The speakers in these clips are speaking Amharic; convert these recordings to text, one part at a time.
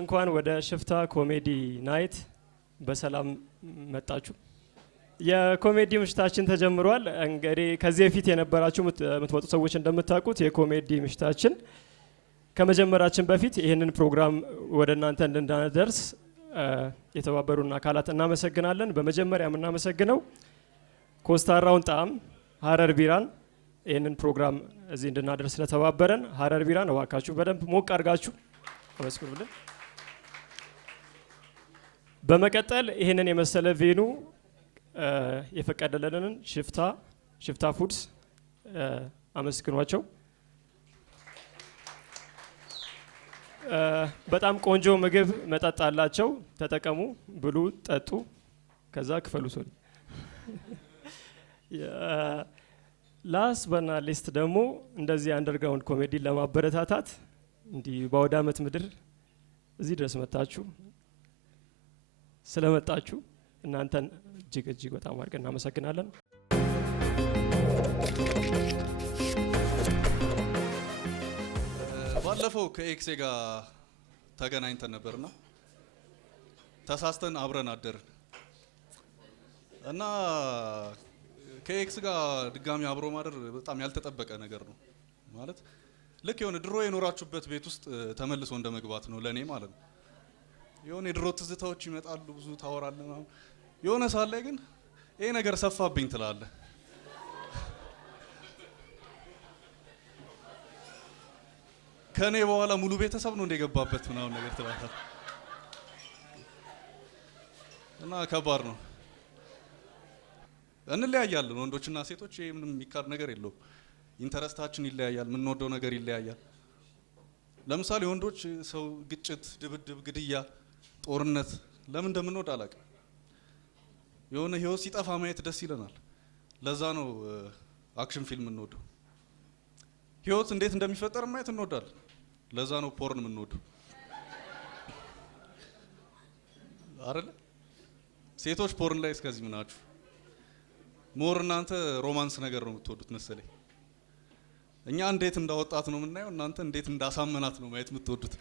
እንኳን ወደ ሽፍታ ኮሜዲ ናይት በሰላም መጣችሁ። የኮሜዲ ምሽታችን ተጀምሯል። እንግዲህ ከዚህ በፊት የነበራችሁ የምትመጡ ሰዎች እንደምታውቁት የኮሜዲ ምሽታችን ከመጀመራችን በፊት ይህንን ፕሮግራም ወደ እናንተ እንድናደርስ የተባበሩን አካላት እናመሰግናለን። በመጀመሪያ የምናመሰግነው ኮስታራውን ጣዕም ሀረር ቢራን ይህንን ፕሮግራም እዚህ እንድናደርስ ስለተባበረን ሀረር ቢራን እባካችሁ በደንብ ሞቅ አድርጋችሁ አመስግኑልን። በመቀጠል ይህንን የመሰለ ቬኑ የፈቀደልንን ሽፍታ ፉድስ አመስግኗቸው። በጣም ቆንጆ ምግብ መጠጥ አላቸው። ተጠቀሙ፣ ብሉ፣ ጠጡ፣ ከዛ ክፈሉ። ሶሪ ላስት በና ሊስት ደግሞ እንደዚህ አንደርግራውንድ ኮሜዲ ለማበረታታት እንዲህ በአውደ ዓመት ምድር እዚህ ድረስ መጣችሁ ስለመጣችሁ እናንተን እጅግ በጣም አድርገን እናመሰግናለን። ባለፈው ከኤክሴ ጋር ተገናኝተን ነበርና ተሳስተን አብረን አደርን እና ከኤክስ ጋር ድጋሚ አብሮ ማደር በጣም ያልተጠበቀ ነገር ነው። ማለት ልክ የሆነ ድሮ የኖራችሁበት ቤት ውስጥ ተመልሶ እንደመግባት ነው ለኔ ማለት ነው። የሆነ የድሮ ትዝታዎች ይመጣሉ፣ ብዙ ታወራለህ ማለት የሆነ ሰዓት ላይ ግን ይሄ ነገር ሰፋብኝ ትላለህ። ከኔ በኋላ ሙሉ ቤተሰብ ነው እንደገባበት ምናምን ነገር ትላለህ እና ከባድ ነው። እንለያያለን ወንዶችና ሴቶች፣ ይሄ ምንም የሚካድ ነገር የለውም። ኢንተረስታችን ይለያያል፣ የምንወደው ነገር ይለያያል። ለምሳሌ ወንዶች ሰው ግጭት፣ ድብድብ፣ ግድያ፣ ጦርነት ለምን እንደምንወድ አላውቅም። የሆነ ህይወት ሲጠፋ ማየት ደስ ይለናል። ለዛ ነው አክሽን ፊልም እንወደው። ህይወት እንዴት እንደሚፈጠር ማየት እንወዳለን። ለዛ ነው ፖርን የምንወደው አይደል? ሴቶች ፖርን ላይ እስከዚህ ምናችሁ ሞር እናንተ ሮማንስ ነገር ነው የምትወዱት መሰለኝ። እኛ እንዴት እንዳወጣት ነው የምናየው፣ እናንተ እንዴት እንዳሳመናት ነው ማየት የምትወዱት።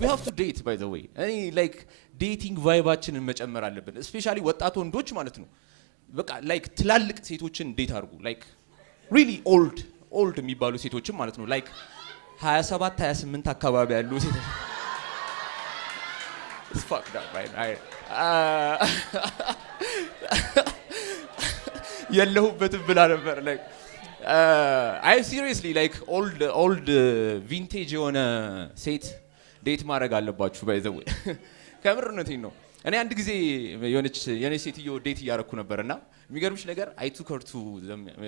We have to date by the way. Any like dating vibe-አችንን መጨመር አለብን። especially ወጣት ወንዶች ማለት ነው። በቃ like ትላልቅ ሴቶችን ዴት አድርጉ። like really old የሚባሉ ሴቶችን ማለት ነው። like 27 28 አካባቢ ያሉ ሴቶች It's fucked up, right? የለሁበትም ብላ ነበር like I seriously like old vintage የሆነ ሴት ዴት ማድረግ አለባችሁ by the way። ከምርነቴን ነው። እኔ አንድ ጊዜ የኔ ሴትዮ ዴት እያደረኩ ነበርና የሚገርምሽ ነገር I took her to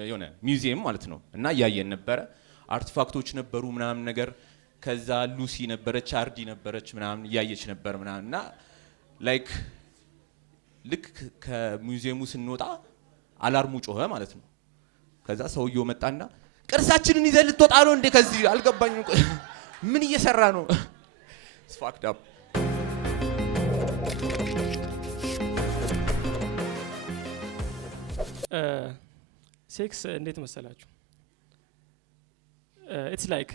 የሆነ ሙዚየም ማለት ነው እና እያየን ነበረ። አርቲፋክቶች ነበሩ ምናምን ነገር። ከዛ ሉሲ ነበረች፣ አርዲ ነበረች ምናምን እያየች ነበር ምናምን እና ላይክ ልክ ከሙዚየሙ ስንወጣ አላርሙ ጮኸ ማለት ነው። ከዛ ሰውየው መጣና ቅርሳችንን ይዘን ልትወጣ ነው እንዴ? ከዚህ አልገባኝም። ምን እየሰራ ነው? It's fucked up. ሴክስ እንዴት መሰላችሁ? It's like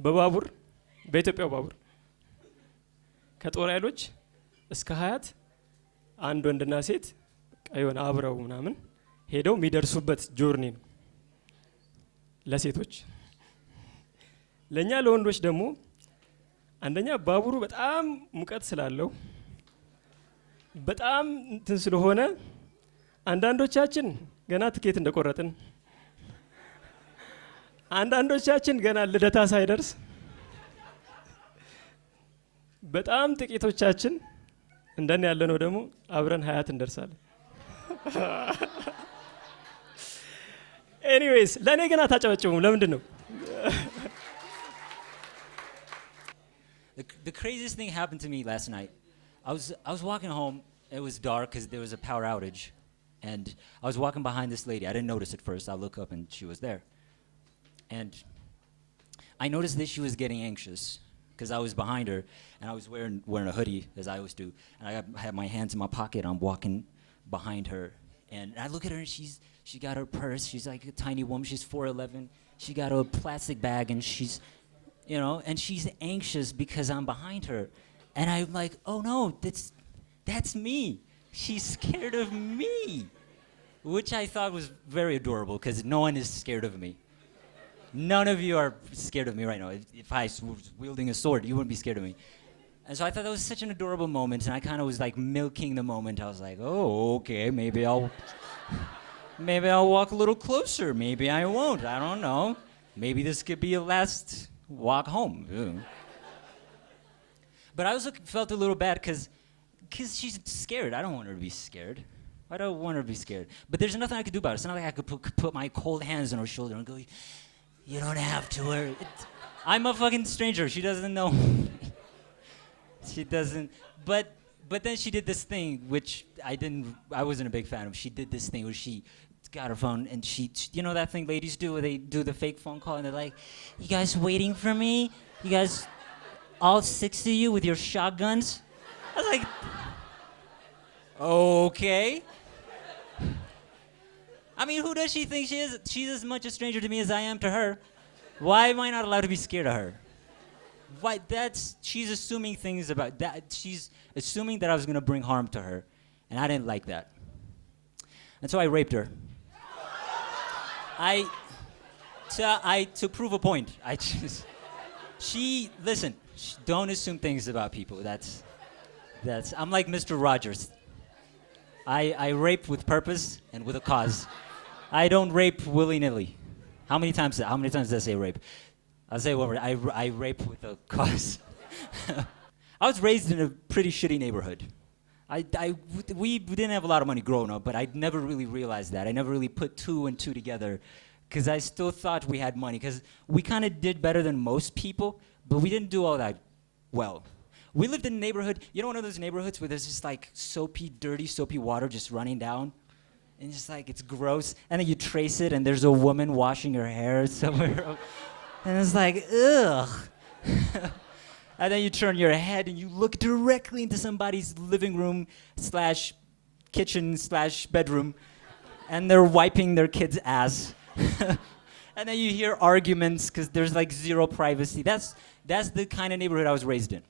በባቡር በኢትዮጵያው ባቡር ከጦር ኃይሎች እስከ ሀያት አንድ ወንድና ሴት የሆነ አብረው ምናምን ሄደው የሚደርሱበት ጆርኒ ነው ለሴቶች። ለኛ ለወንዶች ደግሞ አንደኛ ባቡሩ በጣም ሙቀት ስላለው በጣም እንትን ስለሆነ አንዳንዶቻችን ገና ትኬት እንደቆረጥን፣ አንዳንዶቻችን ገና ልደታ ሳይደርስ፣ በጣም ጥቂቶቻችን እንደኔ ያለነው ደግሞ አብረን ሀያት እንደርሳለን። ኤኒዌይስ ለኔ ገና ታጨበጭቡም ለምንድን ነው? The craziest thing happened to me last night. I was walking home. It was dark because there was a power outage, and I was walking behind this lady. I didn't notice at first. I look up and she was there, and I noticed that she was getting anxious because I was behind her and I was wearing a hoodie as I always do, and I had my hands in my pocket. I'm walking behind her, and I look at her and she's She got her purse. She's like a tiny woman. She's 4'11". She got a plastic bag, and she's, you know, and she's anxious because I'm behind her. And I'm like, oh no, that's me. She's scared of me. Which I thought was very adorable, because no one is scared of me. None of you are scared of me right now. If I was wielding a sword, you wouldn't be scared of me. And so I thought that was such an adorable moment, and I kind of was like milking the moment. I was like, oh, okay, maybe I'll walk a little closer. Maybe I won't. I don't know. Maybe this could be a last walk home. Ew. But I also felt a little bad because she's scared. I don't want her to be scared. I don't want her to be scared. But there's nothing I could do about it. It's not like I could put my cold hands on her shoulder and go, you don't have to worry. I'm a fucking stranger. She doesn't know. She doesn't. But then she did this thing, which I wasn't a big fan of. She did this thing where she got her phone and she you know that thing ladies do where they do the fake phone call and they're like, you guys waiting for me? You guys, all 6 of you with your shotguns? I was like, okay. I mean, who does she think she is? She's as much a stranger to me as I am to her. Why am I not allowed to be scared of her? Why? She's assuming things about that. She's assuming that I was gonna bring harm to her, and I didn't like that. And so I raped her. To prove a point, listen, don't assume things about people. I'm like Mr. Rogers. I rape with purpose and with a cause. I don't rape willy-nilly. How many times did I say rape? I'll say one word. I rape with a cause. I was raised in a pretty shitty neighborhood. We didn't have a lot of money growing up, but I never really realized that. I never really put 2 and 2 together, because I still thought we had money, because we kind of did better than most people, but we didn't do all that well. We lived in a neighborhood, you know, one of those neighborhoods where there's just like dirty soapy water just running down? And just like, it's gross. And then you trace it and there's a woman washing her hair somewhere. And it's like, ugh. And then you turn your head and you look directly into somebody's living room / kitchen / bedroom. And they're wiping their kid's ass. And then you hear arguments because there's like zero privacy. That's the kind of neighborhood I was raised in.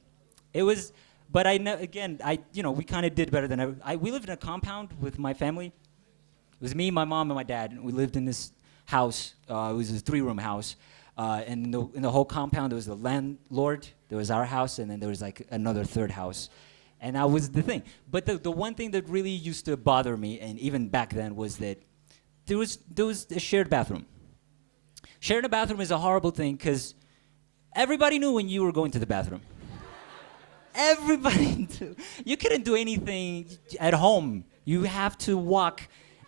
It was, but we kind of did better than ever. We lived in a compound with my family. It was me, my mom, and my dad. And we lived in this house. It was a 3-room house. And in the whole compound, there was the landlord, there was our house, and then there was like another 3rd house. And that was the thing. But the one thing that really used to bother me, and even back then, was that there was a shared bathroom. Sharing a bathroom is a horrible thing because everybody knew when you were going to the bathroom. Everybody knew. You couldn't do anything at home. You have to walk,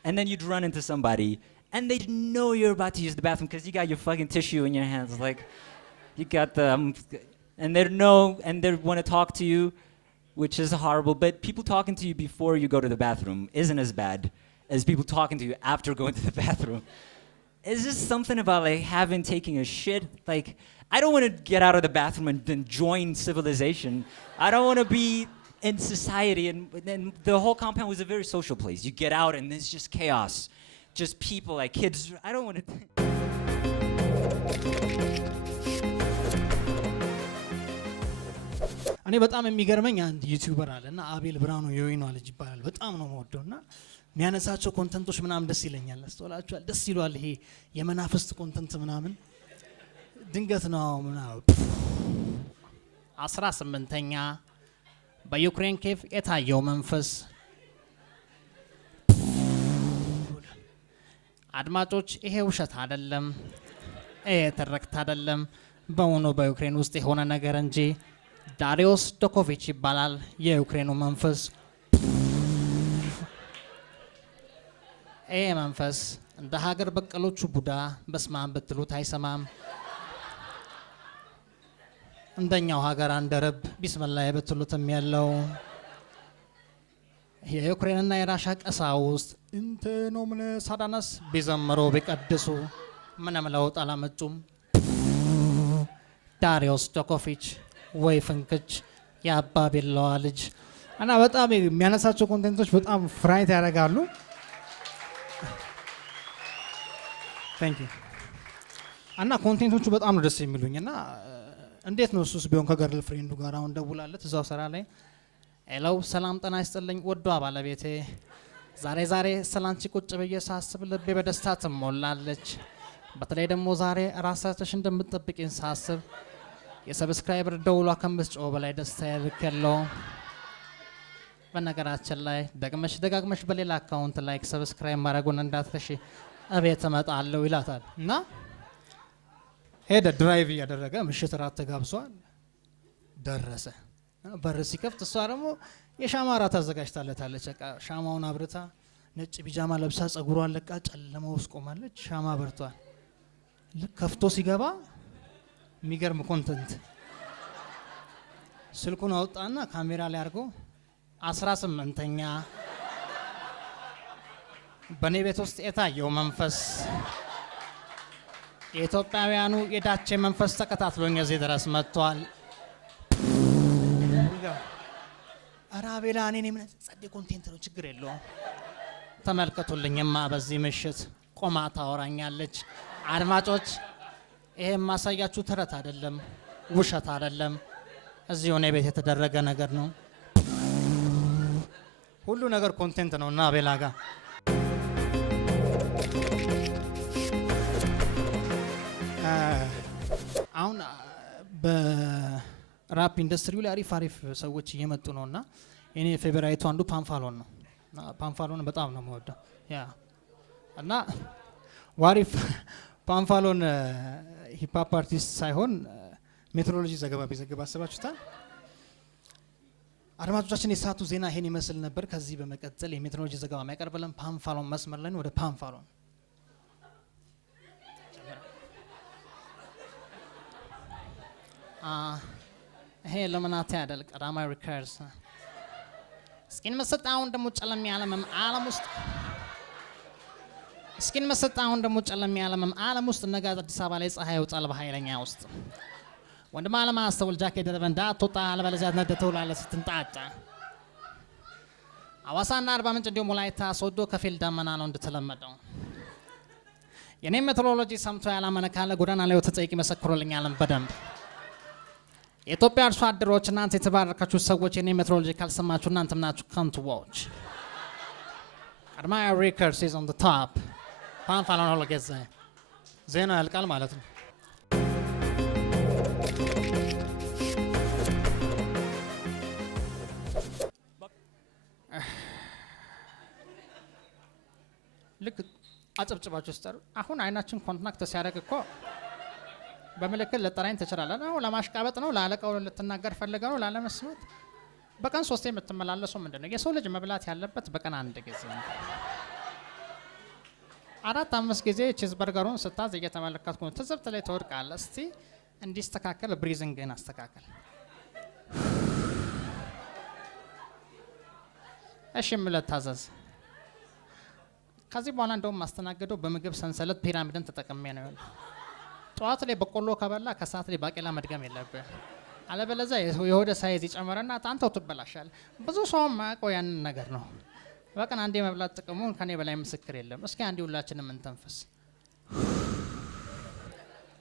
and then you'd run into somebody, and they'd know you're about to use the bathroom because you got your fucking tissue in your hands. Like, you got the, and they'd know, and they want to talk to you, which is horrible. But people talking to you before you go to the bathroom isn't as bad as people talking to you after going to the bathroom. It's just something about like taking a shit. Like, I don't want to get out of the bathroom and then join civilization. I don't want to be in society. And the whole compound was a very social place. You get out and it's just chaos. Just people, like kids. I don't want to... እኔ በጣም የሚገርመኝ አንድ ዩቲዩበር አለና አቤል ብራኑ የወይኗ ልጅ ይባላል። በጣም ነው የምወደውና የሚያነሳቸው ኮንተንቶች ምናምን ደስ ይለኛል። አስተውላችኋል? ደስ ይሏል። ይሄ የመናፍስት ኮንተንት ምናምን ድንገት ነው ምናምን 18ኛ በዩክሬን ኬቭ የታየው መንፈስ አድማጮች፣ ይሄ ውሸት አይደለም፣ ይሄ ተረክታ አይደለም፣ በእውኑ በዩክሬን ውስጥ የሆነ ነገር እንጂ ዳሪዮስ ዶኮቪች ይባላል የዩክሬኑ መንፈስ። ይሄ መንፈስ እንደ ሀገር በቀሎቹ ቡዳ በስማም ብትሉት አይሰማም። እንደኛው ሀገር አንደረብ ቢስሚላህ ብትሉትም ያለው የዩክሬንና የራሻ ቀሳውስት እንተ ኖምነ ሳዳናስ ቢዘምሩ ቢቀድሱ ምንም ለውጥ አላመጡም። ዳሪዮስ ዶኮቪች ወይ ፍንክች የአባ ቢላዋ ልጅ እና በጣም የሚያነሳቸው ኮንቴንቶች በጣም ፍራይት ያደርጋሉ። ታንክ ዩ። እና ኮንቴንቶቹ በጣም ነው ደስ የሚሉኝ እና እንዴት ነው እሱስ ቢሆን ከገርል ፍሬንዱ ጋር አሁን ደውላለት እዛው ስራ ላይ ሄሎ ሰላም ጤና ይስጥልኝ ወዷ ባለቤቴ ዛሬ ስላንቺ ቁጭ ብዬ ሳስብ ልቤ በደስታ ትሞላለች። በተለይ ደግሞ ዛሬ ራሳችሽ እንደምትጠብቂኝ ሳስብ የሰብስክራይበር ደውሏ ከምትጮህ በላይ ደስታ ያልከለው። በነገራችን ላይ ደጋግመሽ በሌላ አካውንት ላይ ሰብስክራይብ ማድረጉን እንዳትረሺ እቤት እመጣለሁ ይላታል። እና ሄደ ድራይቭ እያደረገ ምሽት ራት ተጋብሷል። ደረሰ በር ሲከፍት እሷ ደግሞ የሻማ ራት አዘጋጅታለታለች። በቃ ሻማውን አብርታ ነጭ ቢጃማ ለብሳ ጸጉሯን ለቃ ጨለማ ውስጥ ቆማለች። ሻማ በርቷል። ልክ ከፍቶ ሲገባ የሚገርም ኮንተንት ስልኩን አወጣና ካሜራ ላይ አድርጎ 18ኛ በኔ ቤት ውስጥ የታየው መንፈስ የኢትዮጵያውያኑ የዳቼ መንፈስ ተከታትሎኝ እዚህ ድረስ መጥቷል። አራቤላ እኔ ምን ጸዴ ኮንቴንት ነው ችግር የለውም። ተመልከቱልኝማ በዚህ ምሽት ቆማ ታወራኛለች። አድማጮች ይሄ ማሳያችሁ ተረት አይደለም፣ ውሸት አይደለም። እዚህ ሆነ ቤት የተደረገ ነገር ነው። ሁሉ ነገር ኮንቴንት ነው እና አቤላ ጋር አሁን በራፕ ኢንዱስትሪው ላይ አሪፍ ሰዎች እየመጡ ነውና እኔ ፌቨራይቱ አንዱ ፓንፋሎን ነው። ፓንፋሎን በጣም ነው የምወደው። ያ እና ዋሪፍ ፓንፋሎን ሂፕ ሆፕ አርቲስት ሳይሆን ሜትሮሎጂ ዘገባ ቢዘግብ አስባችሁታል? አድማጮቻችን የሰዓቱ ዜና ይሄን ይመስል ነበር። ከዚህ በመቀጠል የሜትሮሎጂ ዘገባ የሚያቀርብልን ፓንፋሎን መስመር ላይ ወደ ፓንፋሎን ይሄ ለምናቴ አይደል ቀዳማዊ ሪከርስ እስኪን መሰጣውን ደሞ ጨለም ያለመም ዓለም ውስጥ እስኪን መሰጣውን ደሞ ጨለም ያለመም ዓለም ውስጥ ነገ አዲስ አበባ ላይ ፀሐይ ይወጣል በኃይለኛ ውስጥ ወንድም ዓለም አስተውል ጃኬት ደረበ እንዳትወጣ አለበለዚያ ነደተውላለ ስትንጣጣ አዋሳና አርባ ምንጭ እንዲሁም ወላይታ ሶዶ ከፊል ዳመና ነው እንደተለመደው የኔ ሜትሮሎጂ ሰምቶ ያላመነ ካለ ጎዳና ላይ ወተጠይቂ መሰክሮልኛል በደንብ የኢትዮጵያ አርሶ አደሮች እናንተ የተባረካችሁ ሰዎች የኔ ሜትሮሎጂ ካልሰማችሁ እናንተም ናችሁ ካንት ዋች አድማያ ሪከርስ ኢዝ ኦን ዘ ቶፕ ፓንፋሎን ሆሎ ገዘ ዜና ያልቃል ማለት ነው። ልክ አጨብጭባችሁ ስጠሩ አሁን አይናችን ኮንታክት ሲያደርግ እኮ በመለከት ለጠራኝ ተችላለን። አሁን ለማሽቃበጥ ነው፣ ለአለቃው ልትናገር ፈልገው ነው፣ ላለመስማት በቀን 3 የምትመላለሰው ምንድነው? የሰው ልጅ መብላት ያለበት በቀን 1 ጊዜ ነው። 4-5 ጊዜ ቺዝበርገሩን ስታዝ እየተመለከትኩ ነው። ትዝብት ላይ ተወድቃለህ። እስቲ እንዲስተካከል ብሪዚንግን አስተካከል። እሺ ምለት ታዘዝ። ከዚህ በኋላ እንደውም ማስተናገደው በምግብ ሰንሰለት ፒራሚድን ተጠቅሜ ነው ያለው። ጠዋት ላይ በቆሎ ከበላ ከሰዓት ላይ ባቄላ መድገም የለብህ። አለበለዚያ የሆደ ሳይዝ ይጨምርና አንተው ትበላሻል። ብዙ ሰው ማያውቀው ያንን ነገር ነው። በቀን አንዴ መብላት ጥቅሙን ከኔ በላይ ምስክር የለም። እስኪ አንዴ ሁላችንም እንተንፈስ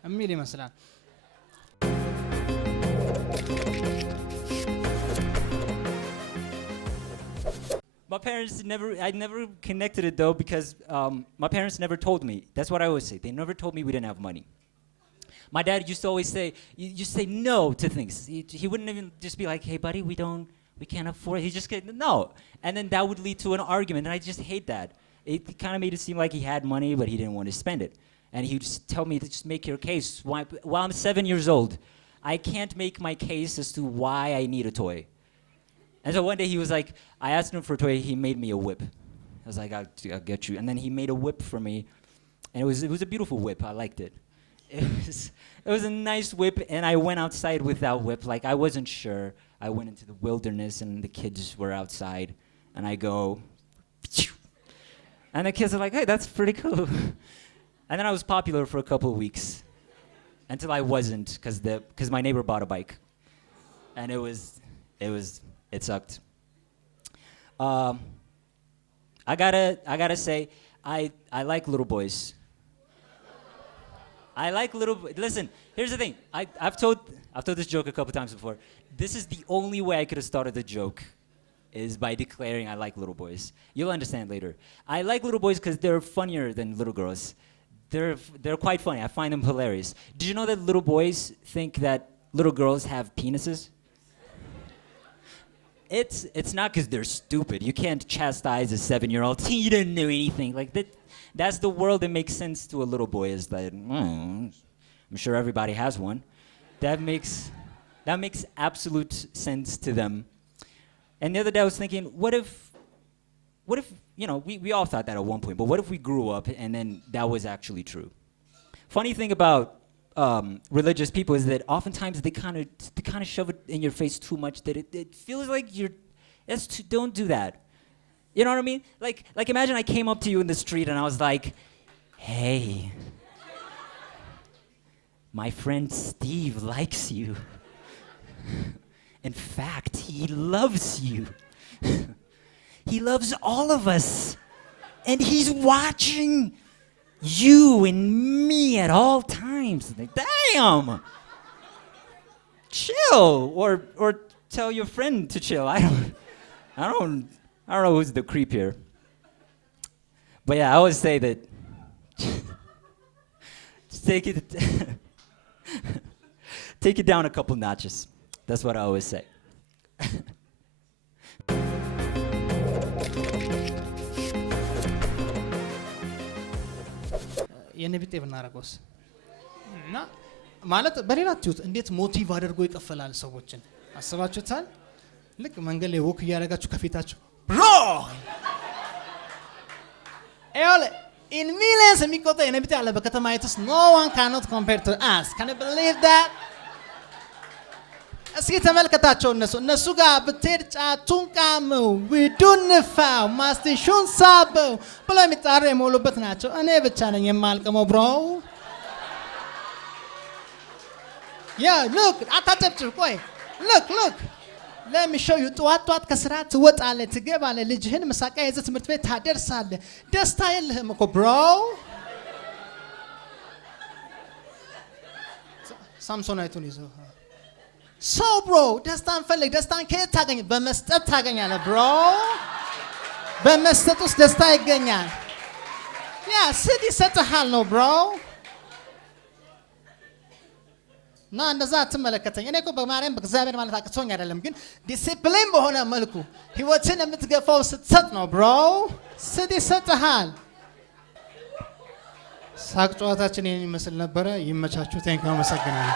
የሚል ይመስላል። My parents I never connected it though because my parents never told me. That's what I always say. They never told me we didn't have money. My dad used to always say, you just say no to things. He wouldn't even just be like, hey buddy, we can't afford it. He just said no. And then that would lead to an argument, and I just hate that. It kind of made it seem like he had money, but he didn't want to spend it. And he would just tell me to just make your case. While I'm 7 years old, I can't make my case as to why I need a toy. And so one day he was like, I asked him for a toy, he made me a whip. I was like, I'll get you. And then he made a whip for me, and it was a beautiful whip. I liked it. It was a nice whip, and I went outside with that whip. Like, I wasn't sure. I went into the wilderness, and the kids were outside, and I go, and the kids are like, hey, that's pretty cool. And then I was popular for a couple of weeks, until I wasn't, because my neighbor bought a bike, and it sucked. I gotta say, I like little boys. I like listen, here's the thing. I've told this joke a couple times before. This is the only way I could have started the joke, is by declaring I like little boys. You'll understand later. I like little boys because they're funnier than little girls. They're quite funny. I find them hilarious. Did you know that little boys think that little girls have penises? It's not because they're stupid. You can't chastise a 7-year-old. You didn't know anything. Like that. That's the world that makes sense to a little boy. Is that I'm sure everybody has one. That makes absolute sense to them. And the other day I was thinking, what if we all thought that at one point, but what if we grew up and then that was actually true? Funny thing about religious people is that oftentimes they kind of shove it in your face too much that it feels like don't do that. You know what I mean? Like imagine I came up to you in the street and I was like, hey, my friend Steve likes you. In fact, he loves you. He loves all of us. And he's watching you and me at all times. Like, damn! Chill. Or tell your friend to chill. I don't know who's the creep here. But yeah, I always say that just take it down a couple notches. That's what I always say. የነቢጤ ብናረጎስ እና ማለት በሌላ ትዩት እንዴት ሞቲቭ አድርጎ ይቀፈላል ሰዎችን አስባችሁታል? ልክ መንገድ ላይ ወክ እያደረጋችሁ ከፊታችሁ ብሮ ኤል in millions የሚቆጠር የነቢጤ አለ በከተማይቱስ no one cannot compare to us. Can you believe that? እስኪ ተመልከታቸው እነሱ ጋር ብትሄድ ጫቱን ቃመው ዊዱን ፋው ማስቲሹን ሳበው ብሎ የሚጣሩ የሞሉበት ናቸው። እኔ ብቻ ነኝ የማልቀመው ብሮ look አታጨብጭብ ቆይ look let me show you ጧት ከስራ ትወጣለህ ትገባለህ ልጅህን መሳቂያ ይዘህ ትምህርት ቤት ታደርሳለህ ደስታ የለህም እኮ ብሮ ሳምሶናይቱን ይዘው So bro, ደስታን ፈልግ ደስታን ከየት ታገኝ? በመስጠት ታገኛለህ bro. በመስጠት ውስጥ ደስታ ይገኛል። ያ ስድ ይሰጥሃል ነው bro. ና እንደዛ አትመለከተኝ። እኔ እኮ በማርያም በእግዚአብሔር ማለት አቅቶኝ አይደለም፣ ግን ዲሲፕሊን በሆነ መልኩ ህይወትን የምትገፋው ስትሰጥ ነው bro. ስድ ይሰጥሃል። ሳቅ ጨዋታችን ይመስል ነበረ። ይመቻችሁ። ቴንክ ዩ። አመሰግናለሁ።